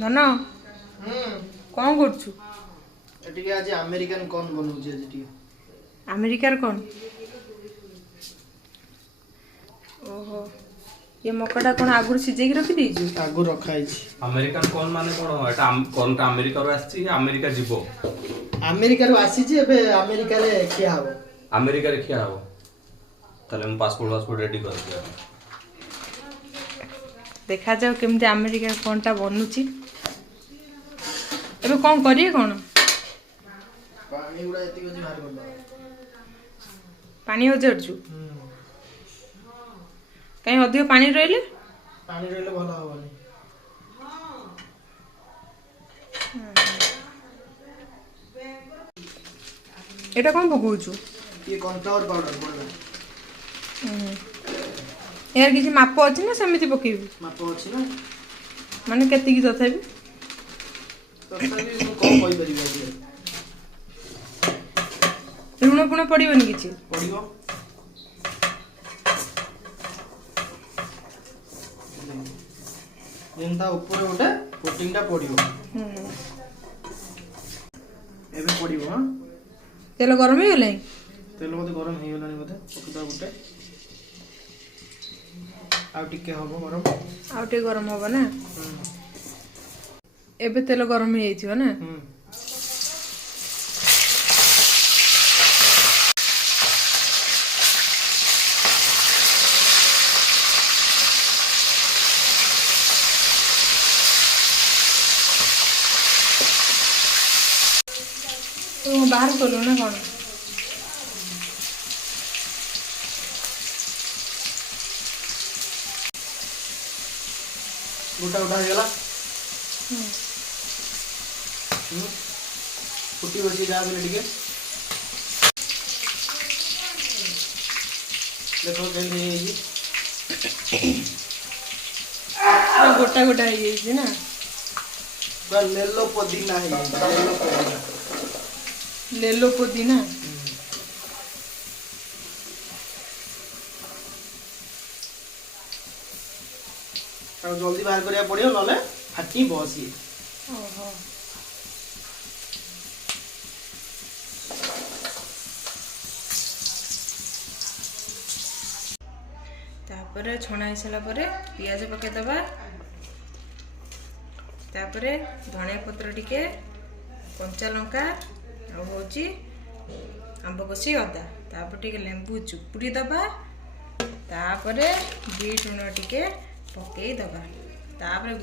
ଧନ କ'ଣ କରୁଛୁ? ଟିକେ ଆଜି ଆମେରିକାନ କର୍ନ ବନଉଛି ଆଜି ଟିକେ। ଆମେରିକାର କ'ଣ? ଓହୋ, ଏ ମକାଟା କ'ଣ ଆଗରୁ ସିଝେଇକି ରଖିଦେଇଛୁ? ଆଗରୁ ରଖା ହେଇଛି। ଆମେରିକାନ କର୍ନ ମାନେ କ'ଣ? ଏଟା କର୍ନଟା ଆମେରିକାରୁ ଆସିଛି, ଆମେରିକା ଯିବ। ଆମେରିକାରୁ ଆସିଛି, ଏବେ ଆମେରିକାରେ ଖିଆ ହବ। ଆମେରିକାରେ ଖିଆ ହବ। ତାହେଲେ ମୁଁ ପାସପୋର୍ଟ ରେଡି କରିଦିଅ। ଦେଖାଯାଉ କେମିତି ଆମେରିକାର କ'ଣଟା ବନୁଛି। ଏବେ କ'ଣ କରିବେ କ'ଣ? ପାଣି ଗୁଡ଼ା ଏତିକି ଅଛି ବାହାର କରିଦେବା। ପାଣି ଅଜାଡ଼ୁଛୁ? କାହିଁ ଅଧିକ ପାଣି ରହିଲେ? ପାଣି ରହିଲେ ଭଲ ହବନି। ଏଇଟା କ'ଣ ପକଉଛୁ? ଇଏ କର୍ନଫ୍ଲାୱାର ପାଉଡର ପଡିଲା। ଏହାର କିଛି ମାପ ଅଛି ନା ସେମିତି ପକେଇବୁ? ମାପ ଅଛି ନା। ମାନେ କେତିକି ତଥାପି? ତଥାପି ମୁଁ କ'ଣ କହିପାରିବି ଆଜି। ଲୁଣ ଫୁଣ ପଡ଼ିବନି କିଛି? ପଡ଼ିବ। ଯେମିତି ତା ଉପରେ ଗୋଟେ କୋଟିଂଟା ପଡ଼ିବ। ଏବେ ପଡ଼ିବ। ହଁ, ତେଲ ଗରମ ହେଇଗଲାଣି? ତେଲ ବୋଧେ ଗରମ ହେଇଗଲାଣି ବୋଧେ। ପକେଇଦେବା ଗୋଟେ। ଆଉ ଟିକେ ହବ ଗରମ। ଆଉ ଟିକେ ଗରମ ହବ ନା? ଏବେ ତେଲ ଗରମ ହେଇଯାଇଥିବ ନା? ତୁ ବାହାର କଲୁ ନା କ'ଣ? ଗୋଟା ଗୋଟା ହେଇଗଲା। ଫୁଟି ବସି ଯାହା ବଲେ ଟିକେ ଦେଖ କେମିତି ହେଇଯାଇଛି। ଗୋଟା ଗୋଟା ହେଇଯାଇଛି ନା? ପୁରା ଲେଲୋ ପୋଦିନା ହେଇଯାଇଛି। ଲେଲୋ ପୋଦିନା। ଲେଲୋ ପୋଦିନା। ଆଉ ଜଲ୍ଦି ବାହାର କରିବାକୁ ପଡ଼ିବ, ନହେଲେ ଫାଟିବ ସିଏ। ଓହୋ, ତାପରେ ଛଣା ହେଇସାରିଲା ପରେ ପିଆଜ ପକେଇଦବା। ତାପରେ ଧଣିଆ ପତ୍ର ଟିକେ, କଞ୍ଚା ଲଙ୍କା, ଆଉ ହେଉଛି ଆମ୍ବ କଷି ଅଦା। ତାପରେ ଟିକେ ଲେମ୍ବୁ ଚୁପୁଡ଼ି ଦେବା। ତାପରେ ବିଟ୍ ଲୁଣ ଟିକେ ପକେଇ ଦେବା। ତାପରେ